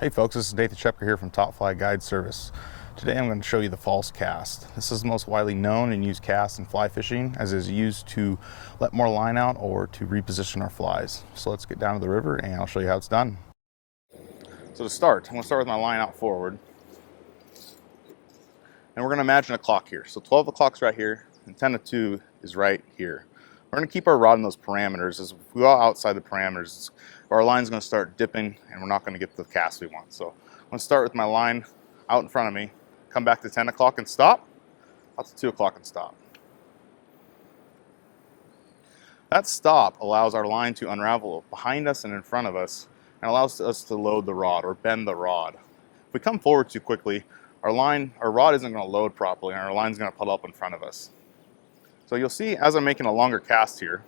Hey folks, this is Nathan Shepker here from Top Fly Guide Service. Today I'm going to show you the false cast. This is the most widely known and used cast in fly fishing, as it is used to let more line out or to reposition our flies. So let's get down to the river and I'll show you how it's done. So to start, I'm going to start with my line out forward. And we're going to imagine a clock here. So 12 o'clock's right here and 10 to 2 is right here. We're going to keep our rod in those parameters. As if we go outside the parameters, our line's going to start dipping and we're not going to get the cast we want. So I'm going to start with my line out in front of me, come back to 10 o'clock and stop, out to 2 o'clock and stop. That stop allows our line to unravel behind us and in front of us and allows us to load the rod or bend the rod. If we come forward too quickly, our rod isn't going to load properly and our line's going to puddle up in front of us. So you'll see as I'm making a longer cast here,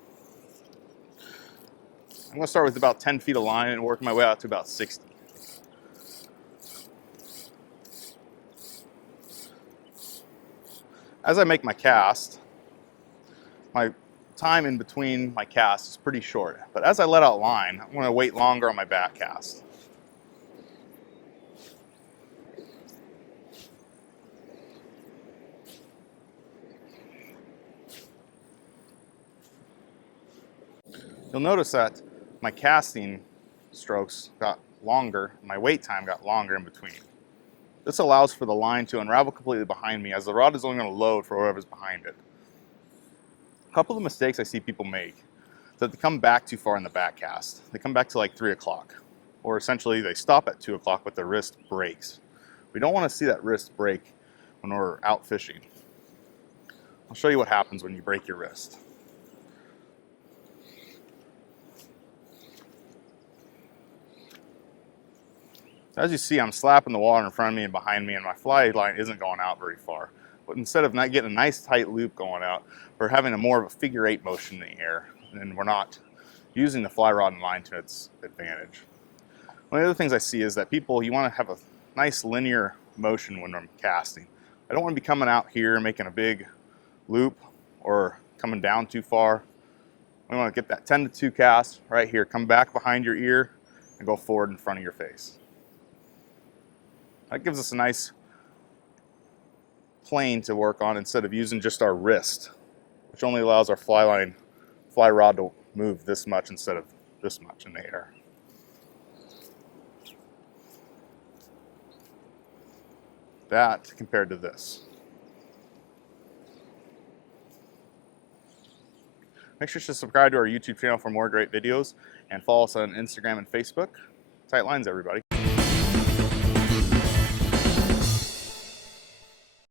I'm going to start with about 10 feet of line and work my way out to about 60. As I make my cast, my time in between my casts is pretty short. But as I let out line, I'm going to wait longer on my back cast. You'll notice that my casting strokes got longer, my wait time got longer in between. This allows for the line to unravel completely behind me, as the rod is only going to load for whoever's behind it. A couple of mistakes I see people make is that they come back too far in the back cast. They come back to like 3 o'clock, or essentially they stop at 2 o'clock but their wrist breaks. We don't want to see that wrist break when we're out fishing. I'll show you what happens when you break your wrist. As you see, I'm slapping the water in front of me and behind me, and my fly line isn't going out very far. But instead of not getting a nice tight loop going out, we're having a more of a figure 8 motion in the air, and we're not using the fly rod and line to its advantage. One of the other things I see is that you want to have a nice linear motion when I'm casting. I don't want to be coming out here and making a big loop or coming down too far. We want to get that 10 to 2 cast right here. Come back behind your ear and go forward in front of your face. That gives us a nice plane to work on instead of using just our wrist, which only allows our fly rod to move this much instead of this much in the air. That compared to this. Make sure to subscribe to our YouTube channel for more great videos and follow us on Instagram and Facebook. Tight lines, everybody.